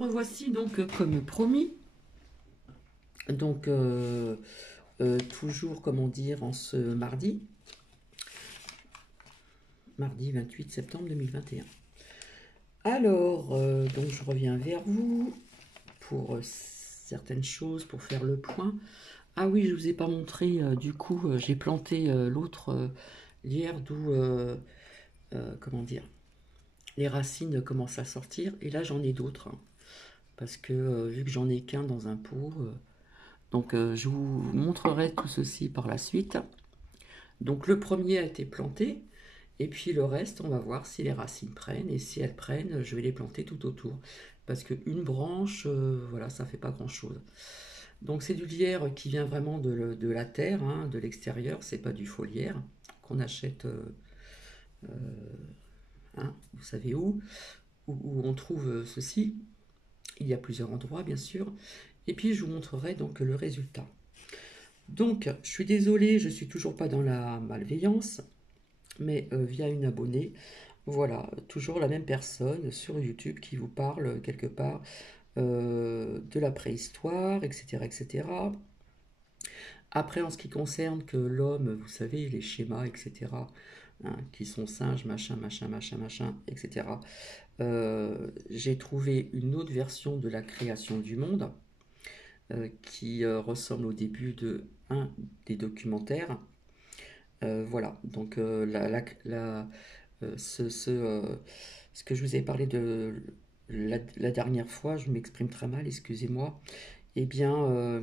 Revoici donc comme promis, donc toujours comment dire en ce mardi 28 septembre 2021. Alors, donc je reviens vers vous pour certaines choses, pour faire le point. Ah oui, je vous ai pas montré, du coup, j'ai planté l'autre lierre d'où, comment dire, les racines commencent à sortir. Et là, j'en ai d'autres, hein, parce que vu que j'en ai qu'un dans un pot, donc je vous montrerai tout ceci par la suite. Donc le premier a été planté, et puis le reste, on va voir si les racines prennent, et si elles prennent, je vais les planter tout autour. Parce qu'une branche, voilà, ça fait pas grand-chose. Donc c'est du lierre qui vient vraiment de la terre, hein, de l'extérieur, c'est pas du faux lierre qu'on achète, hein, vous savez où on trouve ceci. Il y a plusieurs endroits, bien sûr. Et puis je vous montrerai donc le résultat. Donc, je suis désolée, je suis toujours pas dans la malveillance, mais via une abonnée, voilà, toujours la même personne sur YouTube qui vous parle quelque part de la préhistoire, etc., etc. Après, en ce qui concerne que l'homme, vous savez, les schémas, etc., hein, qui sont singes, machin, machin, machin, machin, etc., j'ai trouvé une autre version de la création du monde qui ressemble au début de un des documentaires. Voilà, donc ce que je vous ai parlé de la dernière fois, je m'exprime très mal, excusez-moi, eh bien,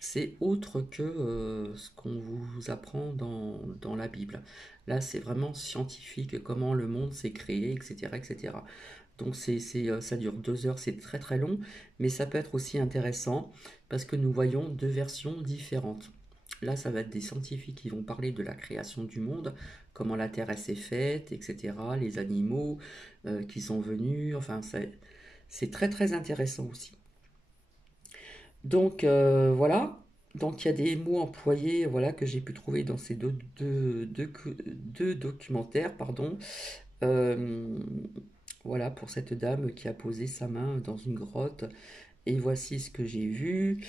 c'est autre que ce qu'on vous apprend dans la Bible. Là, c'est vraiment scientifique, comment le monde s'est créé, etc., etc. Donc, ça dure 2 heures, c'est très très long, mais ça peut être aussi intéressant parce que nous voyons deux versions différentes. Là, ça va être des scientifiques qui vont parler de la création du monde, comment la Terre s'est faite, etc., les animaux qui sont venus, enfin, c'est très très intéressant aussi. Donc voilà, donc il y a des mots employés voilà, que j'ai pu trouver dans ces deux documentaires, pardon. Euh, voilà, pour cette dame qui a posé sa main dans une grotte. Et voici ce que j'ai vu.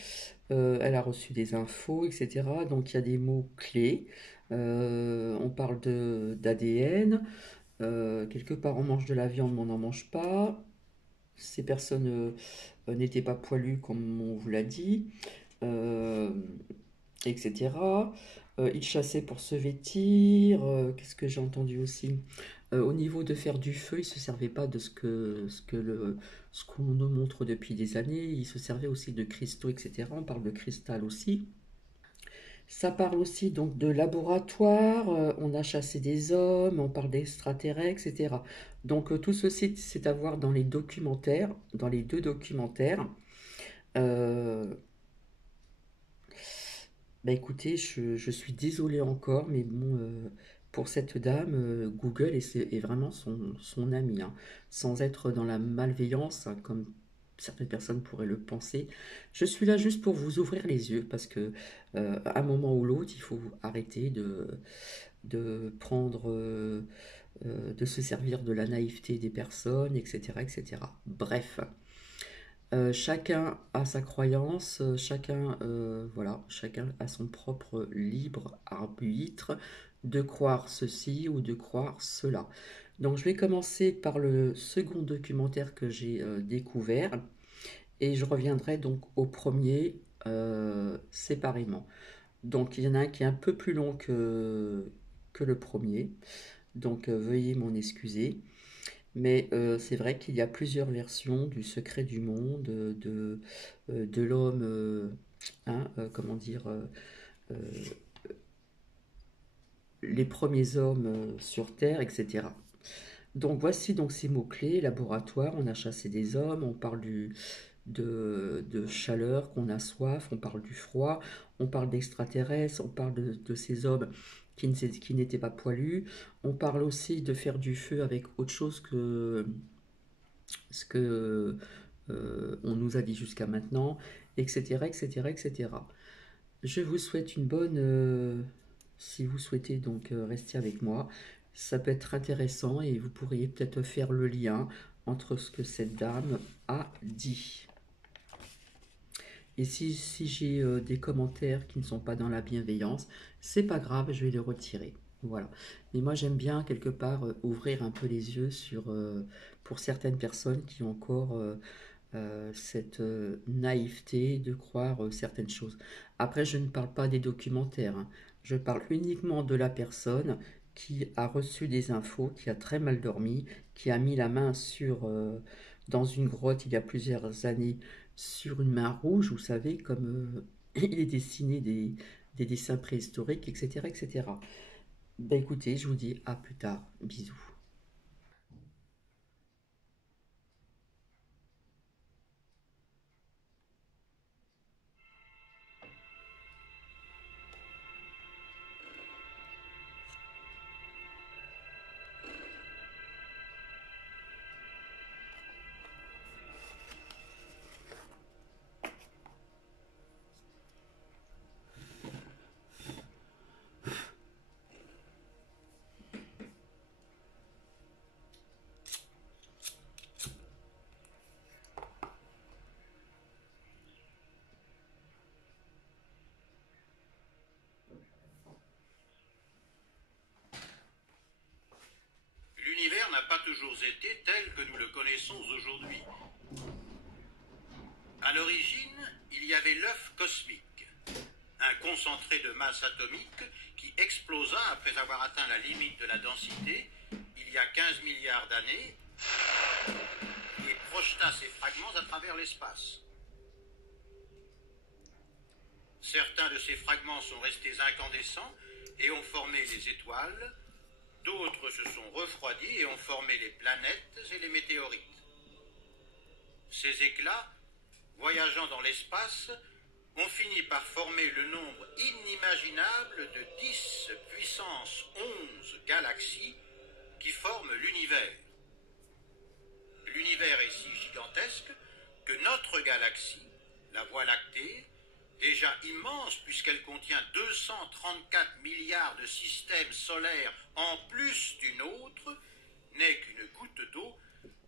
Elle a reçu des infos, etc. Donc il y a des mots clés. On parle d'ADN. Quelque part on mange de la viande, mais on n'en mange pas. Ces personnes n'étaient pas poilues comme on vous l'a dit, euh, etc. Ils chassaient pour se vêtir. Qu'est-ce que j'ai entendu aussi? Au niveau de faire du feu, ils se servaient pas de ce qu'on nous montre depuis des années. Ils se servaient aussi de cristaux, etc. On parle de cristal aussi. Ça parle aussi donc de laboratoire, on a chassé des hommes, on parle d'extraterrestres, etc. Donc tout ceci, c'est à voir dans les documentaires, dans les deux documentaires. Euh, Bah écoutez, je suis désolée encore, mais bon, pour cette dame, Google est vraiment son ami, hein, sans être dans la malveillance, hein, comme certaines personnes pourraient le penser. Je suis là juste pour vous ouvrir les yeux, parce que à un moment ou l'autre, il faut arrêter de prendre, de se servir de la naïveté des personnes, etc., etc. Bref. Chacun a sa croyance, chacun, voilà, chacun a son propre libre arbitre de croire ceci ou de croire cela. Donc je vais commencer par le second documentaire que j'ai découvert et je reviendrai donc au premier séparément. Donc il y en a un qui est un peu plus long que le premier, donc veuillez m'en excuser. Mais c'est vrai qu'il y a plusieurs versions du secret du monde, de l'homme, hein, comment dire, euh, les premiers hommes sur Terre, etc. Donc voici donc ces mots-clés, laboratoire, on a chassé des hommes, on parle de chaleur, qu'on a soif, on parle du froid, on parle d'extraterrestres, on parle de ces hommes qui n'étaient pas poilus, on parle aussi de faire du feu avec autre chose que ce que on nous a dit jusqu'à maintenant, etc., etc., etc. Je vous souhaite une bonne... si vous souhaitez donc rester avec moi, ça peut être intéressant et vous pourriez peut-être faire le lien entre ce que cette dame a dit. Et si j'ai des commentaires qui ne sont pas dans la bienveillance, c'est pas grave, je vais les retirer. Voilà. Mais moi, j'aime bien, quelque part, ouvrir un peu les yeux pour certaines personnes qui ont encore cette naïveté de croire certaines choses. Après, je ne parle pas des documentaires, hein. Je parle uniquement de la personne qui a reçu des infos, qui a très mal dormi, qui a mis la main dans une grotte il y a plusieurs années sur une main rouge, vous savez, comme il est dessiné des dessins préhistoriques, etc., etc. Ben écoutez, je vous dis à plus tard. Bisous. L'univers n'a pas toujours été tel que nous le connaissons aujourd'hui. À l'origine, il y avait l'œuf cosmique, un concentré de masse atomique qui explosa après avoir atteint la limite de la densité il y a 15 milliards d'années et projeta ses fragments à travers l'espace. Certains de ces fragments sont restés incandescents et ont formé les étoiles, d'autres se sont refroidis et ont formé les planètes et les météorites. Ces éclats, voyageant dans l'espace, ont fini par former le nombre inimaginable de 10 puissance 11 galaxies qui forment l'univers. L'univers est si gigantesque que notre galaxie, la Voie lactée, déjà immense puisqu'elle contient 234 milliards de systèmes solaires en plus d'une autre, n'est qu'une goutte d'eau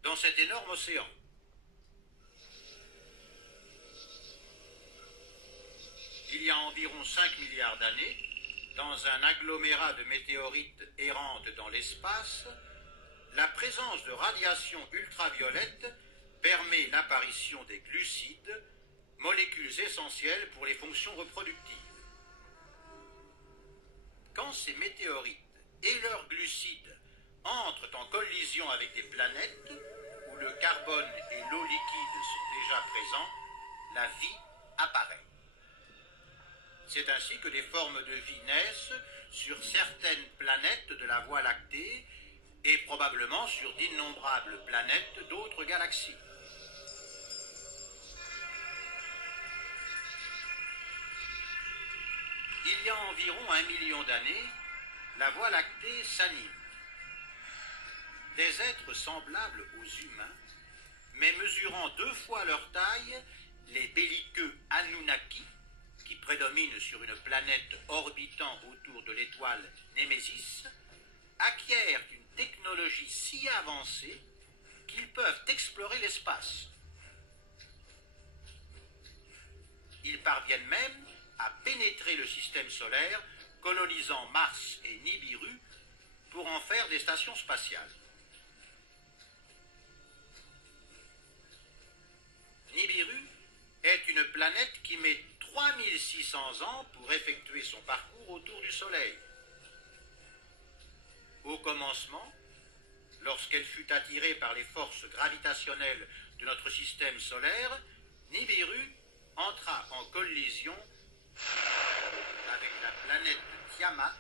dans cet énorme océan. Il y a environ 5 milliards d'années, dans un agglomérat de météorites errantes dans l'espace, la présence de radiations ultraviolettes permet l'apparition des glucides, molécules essentielles pour les fonctions reproductives. Quand ces météorites et leurs glucides entrent en collision avec des planètes où le carbone et l'eau liquide sont déjà présents, la vie apparaît. C'est ainsi que des formes de vie naissent sur certaines planètes de la Voie lactée et probablement sur d'innombrables planètes d'autres galaxies. Il y a environ 1 million d'années, la Voie lactée s'anime. Des êtres semblables aux humains, mais mesurant 2 fois leur taille, les belliqueux Anunnaki, qui prédominent sur une planète orbitant autour de l'étoile Némésis, acquièrent une technologie si avancée qu'ils peuvent explorer l'espace. Ils parviennent même à pénétrer le système solaire, colonisant Mars et Nibiru pour en faire des stations spatiales. Nibiru est une planète qui met 3600 ans pour effectuer son parcours autour du Soleil. Au commencement, lorsqu'elle fut attirée par les forces gravitationnelles de notre système solaire, Nibiru entra en collision avec la planète Tiamat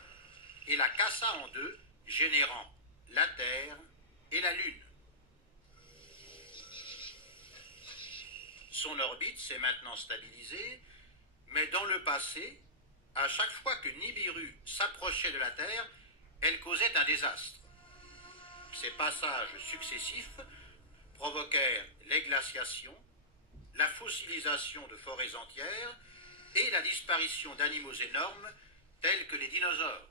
et la cassa en deux, générant la Terre et la Lune. Son orbite s'est maintenant stabilisée, mais dans le passé, à chaque fois que Nibiru s'approchait de la Terre, elle causait un désastre. Ces passages successifs provoquèrent les glaciations, la fossilisation de forêts entières et la disparition d'animaux énormes tels que les dinosaures.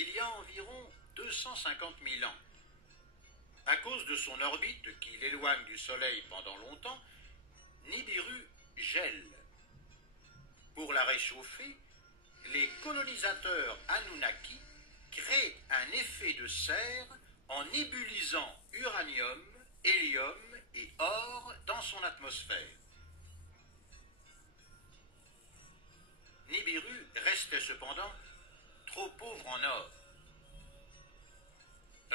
il y a environ 250 000 ans. À cause de son orbite qui l'éloigne du Soleil pendant longtemps, Nibiru gèle. Pour la réchauffer, les colonisateurs Anunnaki créent un effet de serre en ébulisant uranium, hélium et or dans son atmosphère. Nibiru restait cependant trop pauvre en or.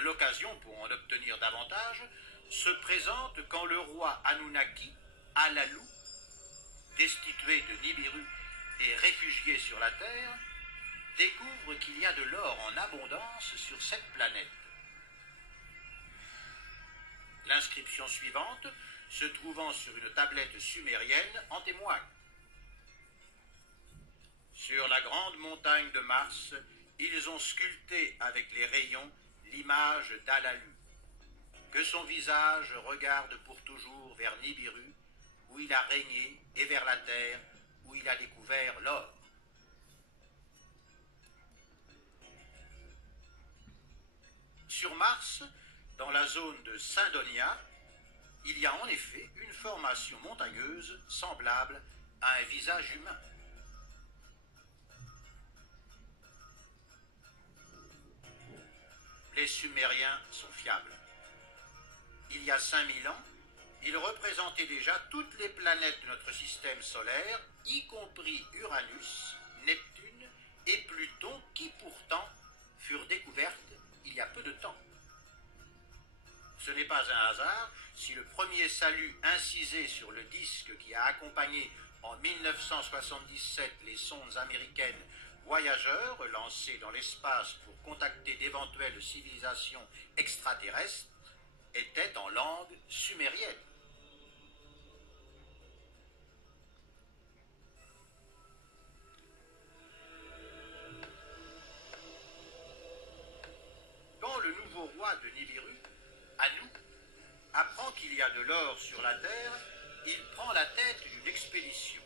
L'occasion pour en obtenir davantage se présente quand le roi Anunnaki, Alalu, destitué de Nibiru et réfugié sur la Terre, découvre qu'il y a de l'or en abondance sur cette planète. L'inscription suivante, se trouvant sur une tablette sumérienne, en témoigne. Sur la grande montagne de Mars, ils ont sculpté avec les rayons l'image d'Alalu. Que son visage regarde pour toujours vers Nibiru, où il a régné, et vers la terre, où il a découvert l'or. Sur Mars, dans la zone de Saint-Donia, il y a en effet une formation montagneuse semblable à un visage humain. Les Sumériens sont fiables. Il y a 5000 ans, ils représentaient déjà toutes les planètes de notre système solaire, y compris Uranus, Neptune et Pluton, qui pourtant furent découvertes il y a peu de temps. Ce n'est pas un hasard si le premier salut incisé sur le disque qui a accompagné en 1977 les sondes américaines Voyageurs lancées dans l'espace pour contacter d'éventuelles civilisations extraterrestres était en langue sumérienne. Quand le nouveau roi de Nibiru, Anu, apprend qu'il y a de l'or sur la Terre, il prend la tête d'une expédition.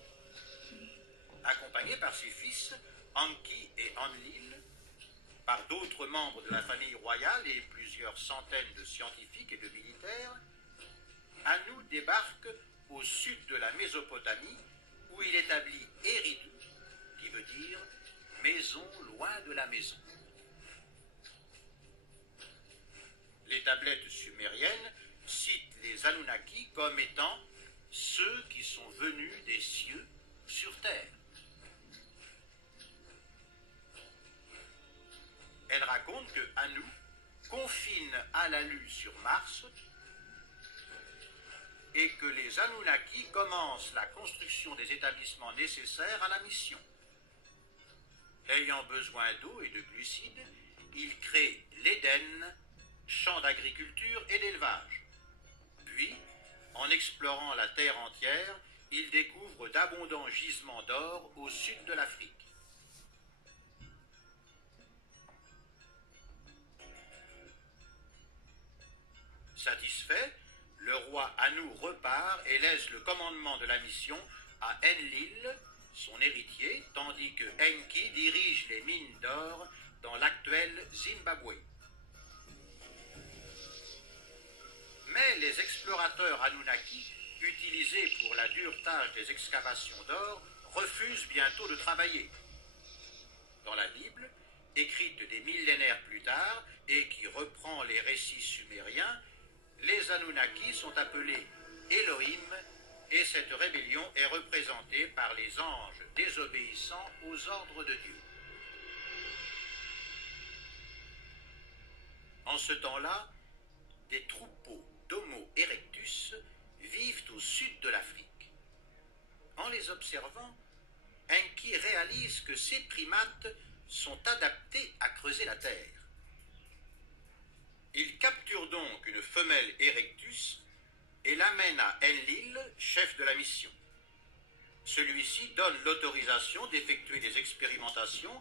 Accompagné par ses fils, Enki et Enlil, par d'autres membres de la famille royale et plusieurs centaines de scientifiques et de militaires, Anu débarque au sud de la Mésopotamie, où il établit Eridu, qui veut dire maison loin de la maison. Les tablettes sumériennes citent les Anunnaki comme étant ceux qui sont venus des cieux sur terre. Elle raconte que Anu confine Alalu sur Mars et que les Anunnaki commencent la construction des établissements nécessaires à la mission. Ayant besoin d'eau et de glucides, ils créent l'Éden, champ d'agriculture et d'élevage. Puis, en explorant la terre entière, ils découvrent d'abondants gisements d'or au sud de l'Afrique. Satisfait, le roi Anu repart et laisse le commandement de la mission à Enlil, son héritier, tandis que Enki dirige les mines d'or dans l'actuel Zimbabwe. Mais les explorateurs Anunnaki, utilisés pour la dure tâche des excavations d'or, refusent bientôt de travailler. Dans la Bible, écrite des millénaires plus tard et qui reprend les récits sumériens, les Anunnaki sont appelés Elohim et cette rébellion est représentée par les anges désobéissant aux ordres de Dieu. En ce temps-là, des troupeaux d'Homo erectus vivent au sud de l'Afrique. En les observant, Enki réalise que ces primates sont adaptés à creuser la terre. Il capture donc une femelle erectus et l'amène à Enlil, chef de la mission. Celui-ci donne l'autorisation d'effectuer des expérimentations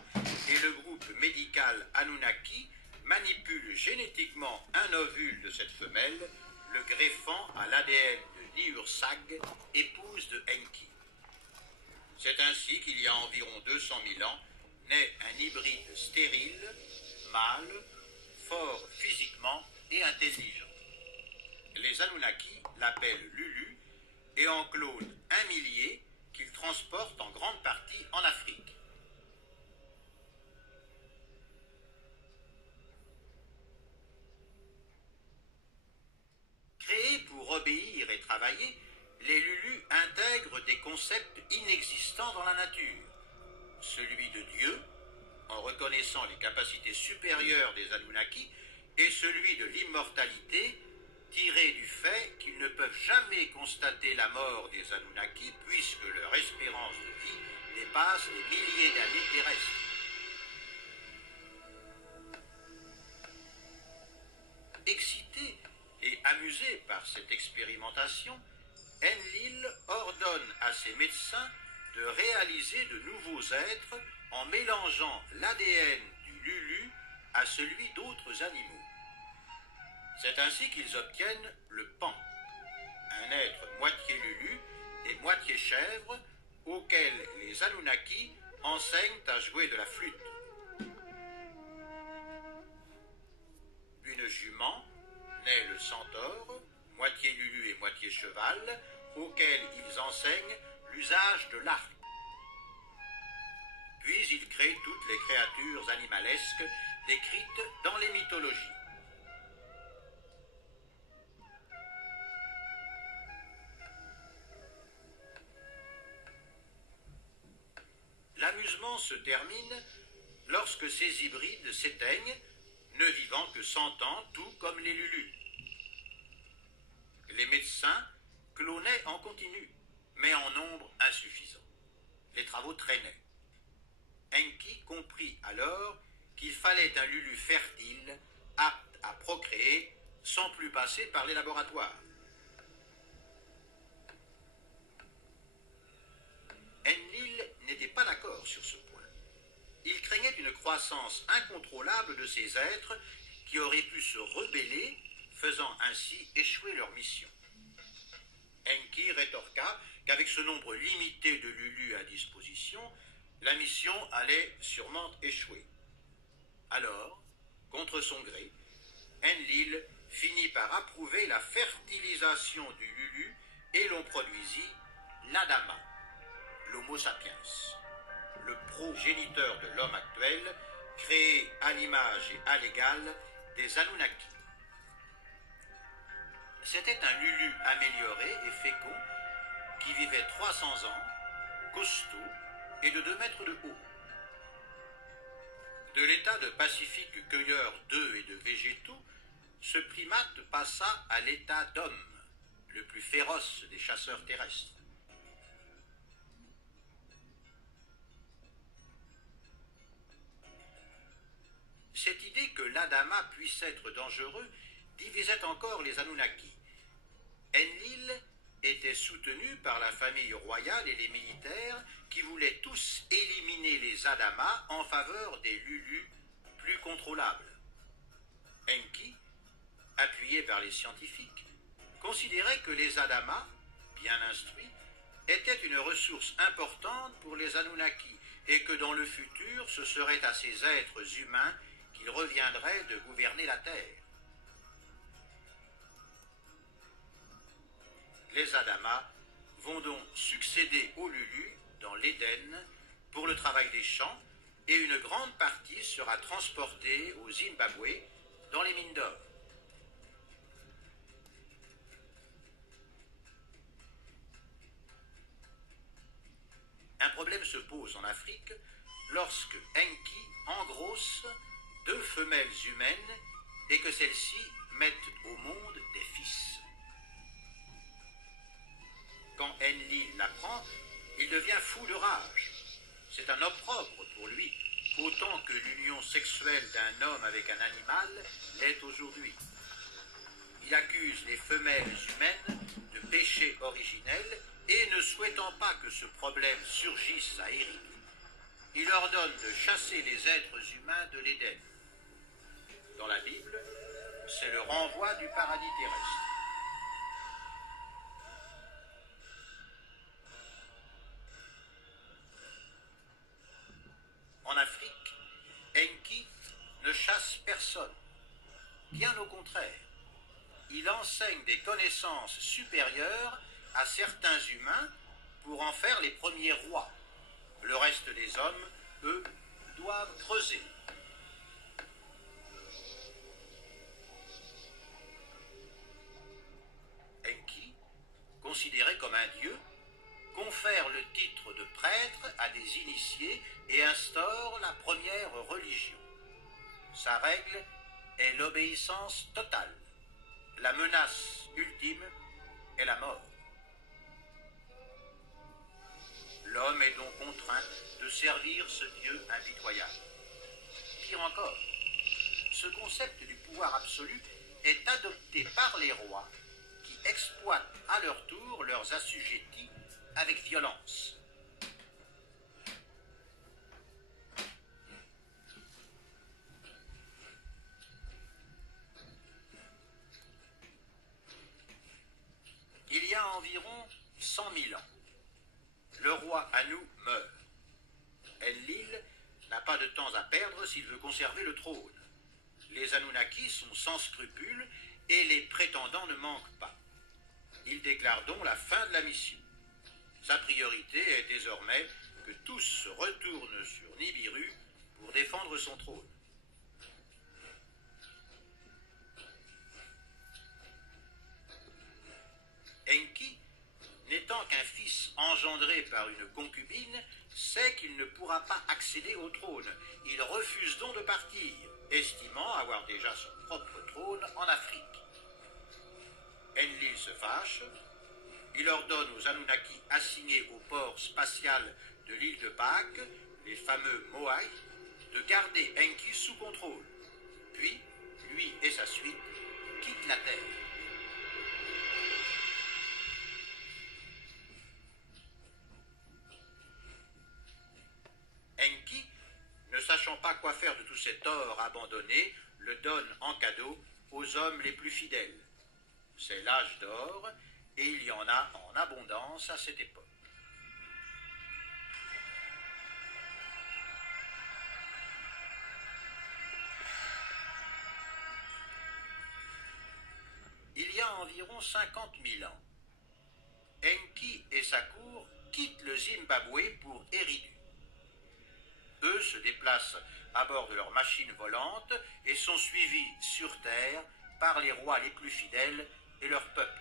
et le groupe médical Anunnaki manipule génétiquement un ovule de cette femelle, le greffant à l'ADN de Niursag, épouse de Enki. C'est ainsi qu'il y a environ 200 000 ans naît un hybride stérile, mâle, fort physiquement et intelligent. Les Anunnaki l'appellent Lulu et en clonent un millier qu'ils transportent en grande partie en Afrique. Créés pour obéir et travailler, les Lulus intègrent des concepts inexistants dans la nature. Celui de Dieu, en reconnaissant les capacités supérieures des Anunnaki, et celui de l'immortalité, tiré du fait qu'ils ne peuvent jamais constater la mort des Anunnaki puisque leur espérance de vie dépasse les milliers d'années terrestres. Excité et amusé par cette expérimentation, Enlil ordonne à ses médecins de réaliser de nouveaux êtres en mélangeant l'ADN du Lulu à celui d'autres animaux. C'est ainsi qu'ils obtiennent le Pan, un être moitié Lulu et moitié chèvre auquel les Anunnaki enseignent à jouer de la flûte. Une jument naît le centaure, moitié Lulu et moitié cheval, auquel ils enseignent l'usage de l'arc. Puis ils créent toutes les créatures animalesques décrites dans les mythologies. L'amusement se termine lorsque ces hybrides s'éteignent, ne vivant que 100 ans, tout comme les Lulus. Les médecins clonaient en continu, mais en nombre insuffisant. Les travaux traînaient. Enki comprit alors qu'il fallait un Lulu fertile, apte à procréer, sans plus passer par les laboratoires. Enlil n'était pas d'accord sur ce point. Il craignait une croissance incontrôlable de ces êtres qui auraient pu se rebeller, faisant ainsi échouer leur mission. Enki rétorqua qu'avec ce nombre limité de Lulu à disposition, la mission allait sûrement échouer. Alors, contre son gré, Enlil finit par approuver la fertilisation du Lulu et l'on produisit l'Adama, l'Homo sapiens, le progéniteur de l'homme actuel, créé à l'image et à l'égal des Anunnaki. C'était un Lulu amélioré et fécond qui vivait 300 ans, costaud et de 2 mètres de haut. De l'état de pacifique cueilleur d'œufs et de végétaux, ce primate passa à l'état d'homme, le plus féroce des chasseurs terrestres. Cette idée que l'Adama puisse être dangereux divisait encore les Anunnaki. Enlil était soutenu par la famille royale et les militaires qui voulaient tous éliminer les Adamas en faveur des Lulus plus contrôlables. Enki, appuyé par les scientifiques, considérait que les Adamas, bien instruits, étaient une ressource importante pour les Anunnaki et que dans le futur, ce serait à ces êtres humains qu'il reviendrait de gouverner la Terre. Les Adamas vont donc succéder aux Lulus dans l'Éden pour le travail des champs et une grande partie sera transportée au Zimbabwe dans les mines d'or. Un problème se pose en Afrique lorsque Enki engrosse 2 femelles humaines et que celles-ci mettent au monde des fils. Quand Enlil l'apprend, il devient fou de rage. C'est un opprobre pour lui, autant que l'union sexuelle d'un homme avec un animal l'est aujourd'hui. Il accuse les femelles humaines de péché originel et ne souhaitant pas que ce problème surgisse à Éric, il ordonne de chasser les êtres humains de l'Éden. Dans la Bible, c'est le renvoi du paradis terrestre. En Afrique, Enki ne chasse personne. Bien au contraire, il enseigne des connaissances supérieures à certains humains pour en faire les premiers rois. Le reste des hommes, eux, doivent creuser. Enki, considéré comme un dieu, confère le titre de prêtre à des initiés et instaure la première religion. Sa règle est l'obéissance totale. La menace ultime est la mort. L'homme est donc contraint de servir ce Dieu impitoyable. Pire encore, ce concept du pouvoir absolu est adopté par les rois qui exploitent à leur tour leurs assujettis avec violence. Il y a environ 100 000 ans, le roi Anu meurt. Enlil n'a pas de temps à perdre s'il veut conserver le trône. Les Anunnaki sont sans scrupules et les prétendants ne manquent pas. Il déclare donc la fin de la mission. Sa priorité est désormais que tous se retournent sur Nibiru pour défendre son trône. Enki, n'étant qu'un fils engendré par une concubine, sait qu'il ne pourra pas accéder au trône. Il refuse donc de partir, estimant avoir déjà son propre trône en Afrique. Enlil se fâche. Il ordonne aux Anunnaki assignés au port spatial de l'île de Pâques, les fameux Moai, de garder Enki sous contrôle. Puis, lui et sa suite quittent la Terre. Enki, ne sachant pas quoi faire de tout cet or abandonné, le donne en cadeau aux hommes les plus fidèles. C'est l'âge d'or, et il y en a en abondance à cette époque. Il y a environ 50 000 ans, Enki et sa cour quittent le Zimbabwe pour Eridu. Eux se déplacent à bord de leurs machines volantes et sont suivis sur Terre par les rois les plus fidèles et leur peuple.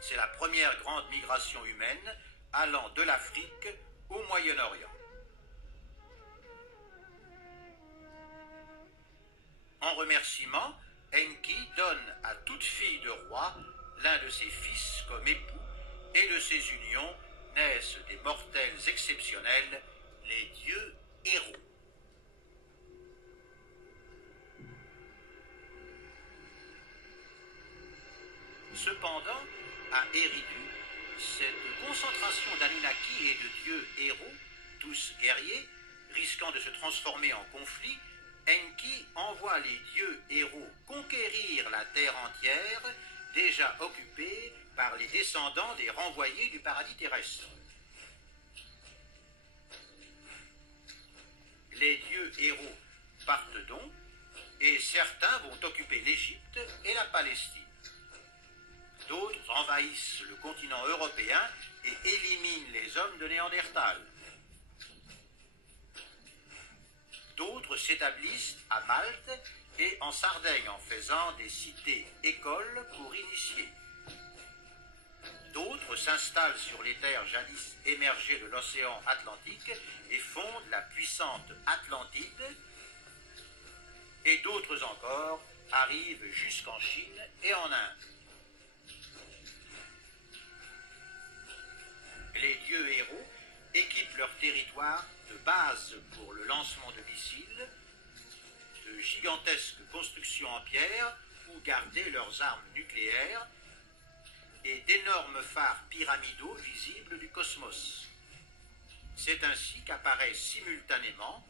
C'est la première grande migration humaine allant de l'Afrique au Moyen-Orient. En remerciement, Enki donne à toute fille de roi l'un de ses fils comme époux, et de ces unions naissent des mortels exceptionnels, les dieux héros. Cependant, à Eridu, cette concentration d'Anunnaki et de dieux héros, tous guerriers, risquant de se transformer en conflit, Enki envoie les dieux héros conquérir la terre entière, déjà occupée par les descendants des renvoyés du paradis terrestre. Les dieux héros partent donc, et certains vont occuper l'Égypte et la Palestine. D'autres envahissent le continent européen et éliminent les hommes de Néandertal. D'autres s'établissent à Malte et en Sardaigne en faisant des cités-écoles pour initiés. D'autres s'installent sur les terres jadis émergées de l'océan Atlantique et fondent la puissante Atlantide. Et d'autres encore arrivent jusqu'en Chine et en Inde. Les dieux héros équipent leur territoire de bases pour le lancement de missiles, de gigantesques constructions en pierre où garder leurs armes nucléaires et d'énormes phares pyramidaux visibles du cosmos. C'est ainsi qu'apparaît simultanément,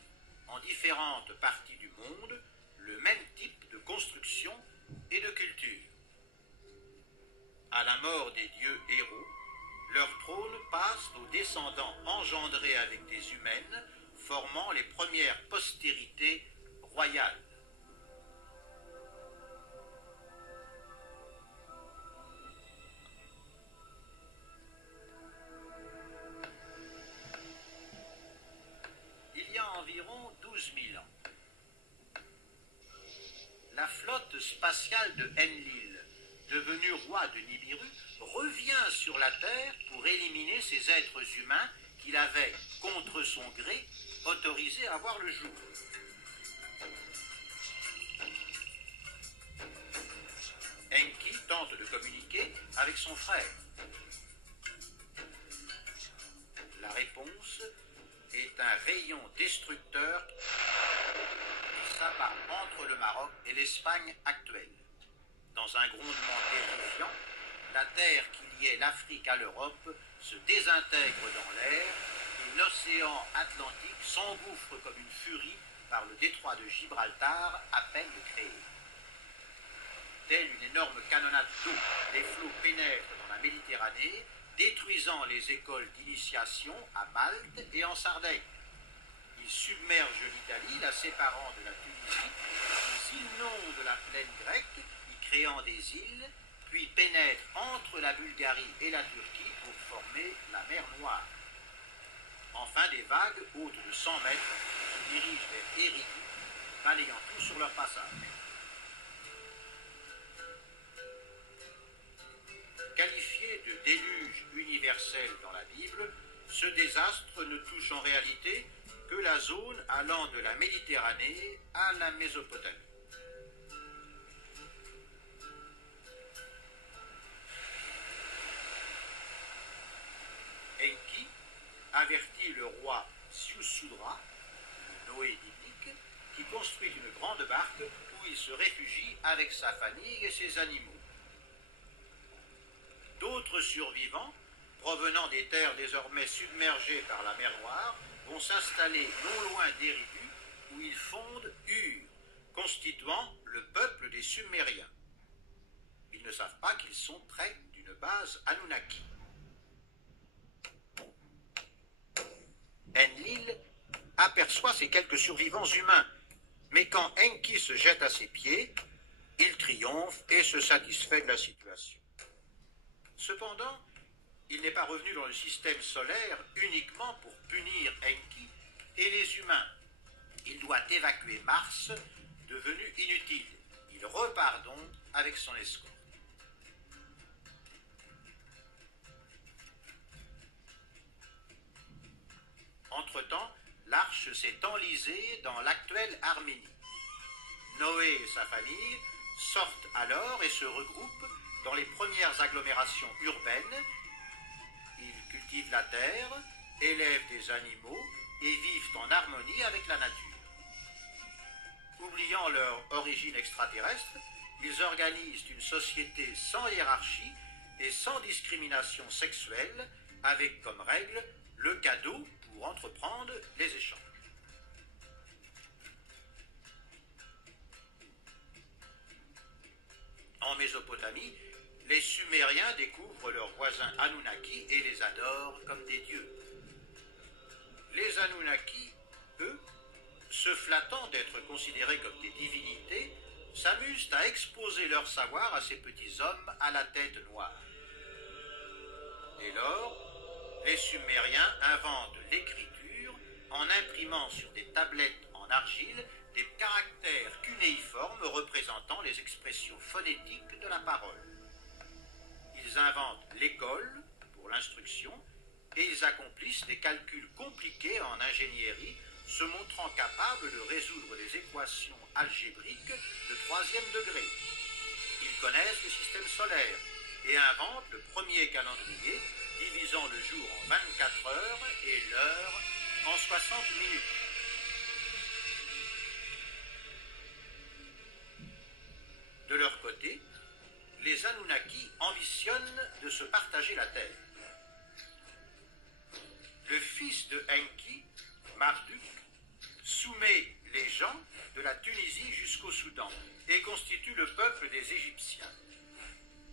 en différentes parties du monde, le même type de construction et de culture. À la mort des dieux héros, leur trône passe aux descendants engendrés avec des humaines, formant les premières postérités royales. spatiale de Enlil, devenu roi de Nibiru, revient sur la Terre pour éliminer ces êtres humains qu'il avait, contre son gré, autorisés à voir le jour. Enki tente de communiquer avec son frère. La réponse est un rayon destructeur qui s'abat entre le Maroc et l'Espagne actuelle. Dans un grondement terrifiant, la terre qui liait l'Afrique à l'Europe se désintègre dans l'air et l'océan Atlantique s'engouffre comme une furie par le détroit de Gibraltar à peine créé. Telle une énorme canonnade d'eau, les flots pénètrent dans la Méditerranée, détruisant les écoles d'initiation à Malte et en Sardaigne. Ils submergent l'Italie, la séparant de la Tunisie, ils inondent la plaine grecque, y créant des îles, puis pénètrent entre la Bulgarie et la Turquie pour former la mer Noire. Enfin, des vagues, hautes de 100 mètres, se dirigent vers Eridu, balayant tout sur leur passage. Qualifié de déluge universel dans la Bible, ce désastre ne touche en réalité que la zone allant de la Méditerranée à la Mésopotamie. Enki avertit le roi Siusudra, le Noé biblique, qui construit une grande barque où il se réfugie avec sa famille et ses animaux. D'autres survivants, provenant des terres désormais submergées par la mer Noire, vont s'installer non loin d'Eridu, où ils fondent Ur, constituant le peuple des Sumériens. Ils ne savent pas qu'ils sont près d'une base Anunnaki. Enlil aperçoit ces quelques survivants humains, mais quand Enki se jette à ses pieds, il triomphe et se satisfait de la situation. Cependant, il n'est pas revenu dans le système solaire uniquement pour punir Enki et les humains. Il doit évacuer Mars, devenu inutile. Il repart donc avec son escorte. Entre-temps, l'arche s'est enlisée dans l'actuelle Arménie. Noé et sa famille sortent alors et se regroupent dans les premières agglomérations urbaines. Ils cultivent la terre, élèvent des animaux et vivent en harmonie avec la nature. Oubliant leur origine extraterrestre, ils organisent une société sans hiérarchie et sans discrimination sexuelle, avec comme règle le cadeau pour entreprendre les échanges. En Mésopotamie, les Sumériens découvrent leurs voisins Anunnaki et les adorent comme des dieux. Les Anunnaki, eux, se flattant d'être considérés comme des divinités, s'amusent à exposer leur savoir à ces petits hommes à la tête noire. Dès lors, les Sumériens inventent l'écriture en imprimant sur des tablettes en argile des caractères cunéiformes représentant les expressions phonétiques de la parole. Ils inventent l'école pour l'instruction et ils accomplissent des calculs compliqués en ingénierie, se montrant capables de résoudre des équations algébriques de 3e degré. Ils connaissent le système solaire et inventent le premier calendrier, divisant le jour en 24 heures et l'heure en 60 minutes. De leur côté, les Anunnaki ambitionnent de se partager la terre. Le fils de Enki, Marduk, soumet les gens de la Tunisie jusqu'au Soudan et constitue le peuple des Égyptiens.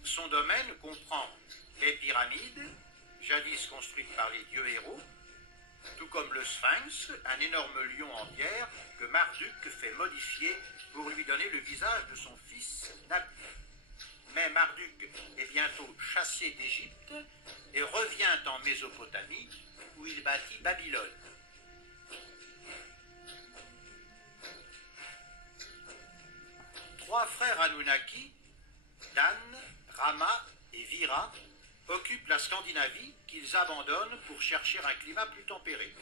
Son domaine comprend les pyramides, jadis construites par les dieux héros, tout comme le Sphinx, un énorme lion en pierre que Marduk fait modifier pour lui donner le visage de son fils Nabu. Mais Marduk est bientôt chassé d'Égypte et revient en Mésopotamie où il bâtit Babylone. Trois frères Anunnaki Anunnaki, Dan, Rama et Vira occupent la Scandinavie qu'ils abandonnent pour chercher un climat plus tempéré.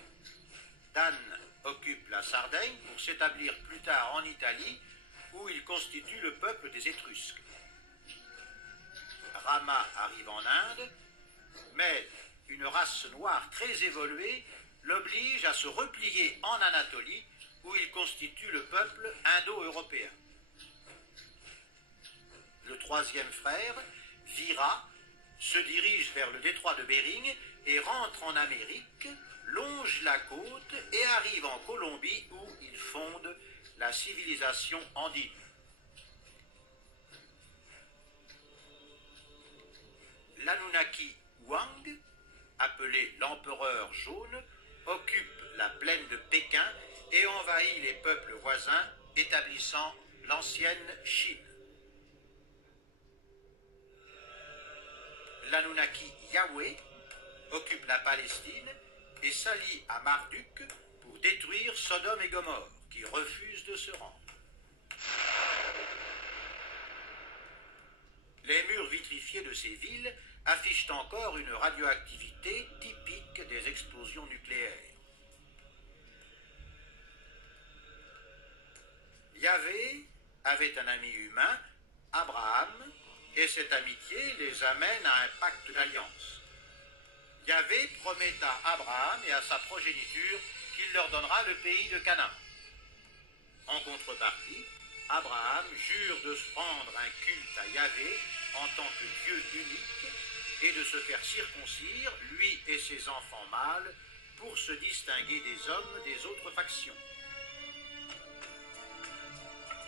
Dan occupe la Sardaigne pour s'établir plus tard en Italie, où il constitue le peuple des Étrusques. Rama arrive en Inde, mais une race noire très évoluée l'oblige à se replier en Anatolie, où il constitue le peuple indo-européen. Le troisième frère, Vira, se dirige vers le détroit de Bering et rentre en Amérique, longe la côte et arrive en Colombie où il fonde la civilisation andine. L'Anunnaki Wang, appelé l'empereur jaune, occupe la plaine de Pékin et envahit les peuples voisins, établissant l'ancienne Chine. L'Anunnaki Yahweh occupe la Palestine et s'allie à Marduk pour détruire Sodome et Gomorrhe, qui refusent de se rendre. Les murs vitrifiés de ces villes affichent encore une radioactivité typique des explosions nucléaires. Yahvé avait un ami humain, Abraham, et cette amitié les amène à un pacte d'alliance. Yahvé promet à Abraham et à sa progéniture qu'il leur donnera le pays de Canaan. En contrepartie, Abraham jure de se rendre un culte à Yahvé en tant que Dieu unique et de se faire circoncire, lui et ses enfants mâles, pour se distinguer des hommes des autres factions.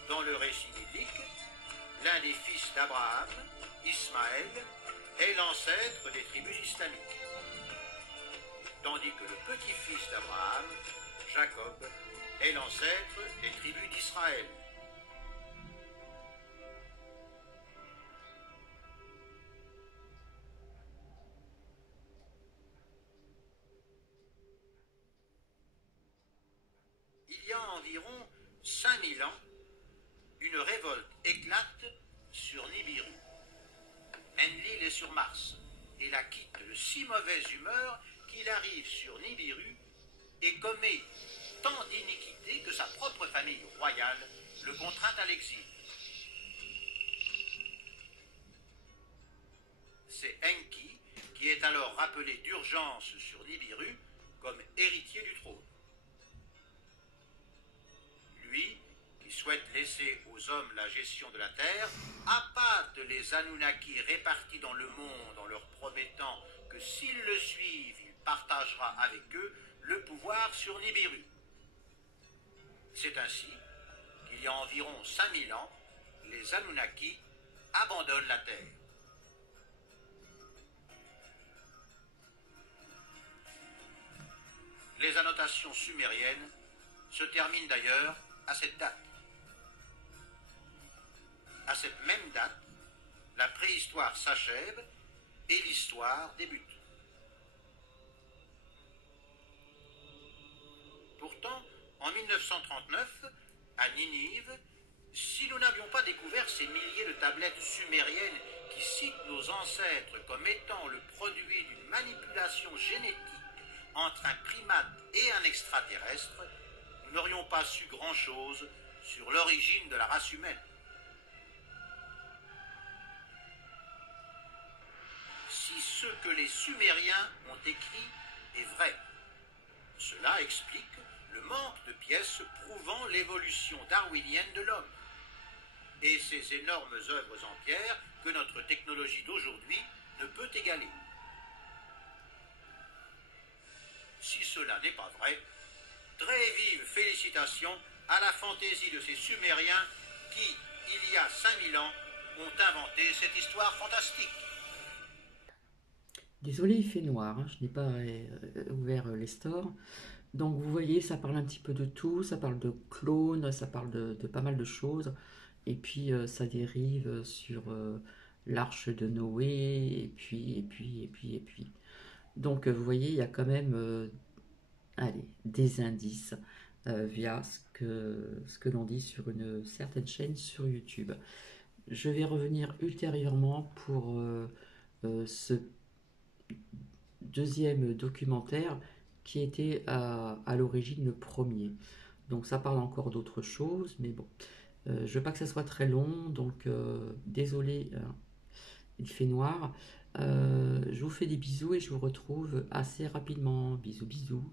Dans le récit biblique, l'un des fils d'Abraham, Ismaël, est l'ancêtre des tribus islamiques, tandis que le petit-fils d'Abraham, Jacob, est l'ancêtre des tribus d'Israël. Il y a environ 5000 ans, une révolte éclate sur Nibiru. Enlil est sur Mars et la quitte de si mauvaise humeur qu'il arrive sur Nibiru et commet tant d'iniquités que sa propre famille royale le contraint à l'exil. C'est Enki qui est alors rappelé d'urgence sur Nibiru comme héritier du trône. Lui, qui souhaite laisser aux hommes la gestion de la terre, appâte les Anunnaki répartis dans le monde en leur promettant que s'ils le suivent, il partagera avec eux le pouvoir sur Nibiru. C'est ainsi qu'il y a environ 5000 ans, les Anunnaki abandonnent la terre. Les annotations sumériennes se terminent d'ailleurs à cette date. À cette même date, la préhistoire s'achève et l'histoire débute. Pourtant, en 1939, à Ninive, si nous n'avions pas découvert ces milliers de tablettes sumériennes qui citent nos ancêtres comme étant le produit d'une manipulation génétique entre un primate et un extraterrestre, nous n'aurions pas su grand-chose sur l'origine de la race humaine. Si ce que les Sumériens ont écrit est vrai, cela explique le manque de pièces prouvant l'évolution darwinienne de l'homme et ces énormes œuvres en pierre que notre technologie d'aujourd'hui ne peut égaler. Si cela n'est pas vrai, très vive félicitations à la fantaisie de ces Sumériens qui, il y a 5000 ans, ont inventé cette histoire fantastique. Désolé, il fait noir, hein, je n'ai pas ouvert les stores. Donc vous voyez, ça parle un petit peu de tout, ça parle de clones, ça parle de pas mal de choses. Et puis ça dérive sur l'arche de Noé, et puis. Donc vous voyez, il y a quand même allez, des indices via ce que l'on dit sur une certaine chaîne sur YouTube. je vais revenir ultérieurement pour ce deuxième documentaire qui était à l'origine le premier. Donc ça parle encore d'autre chose, mais bon. Je veux pas que ça soit très long, donc désolé, il fait noir. Je vous fais des bisous et je vous retrouve assez rapidement. Bisous bisous.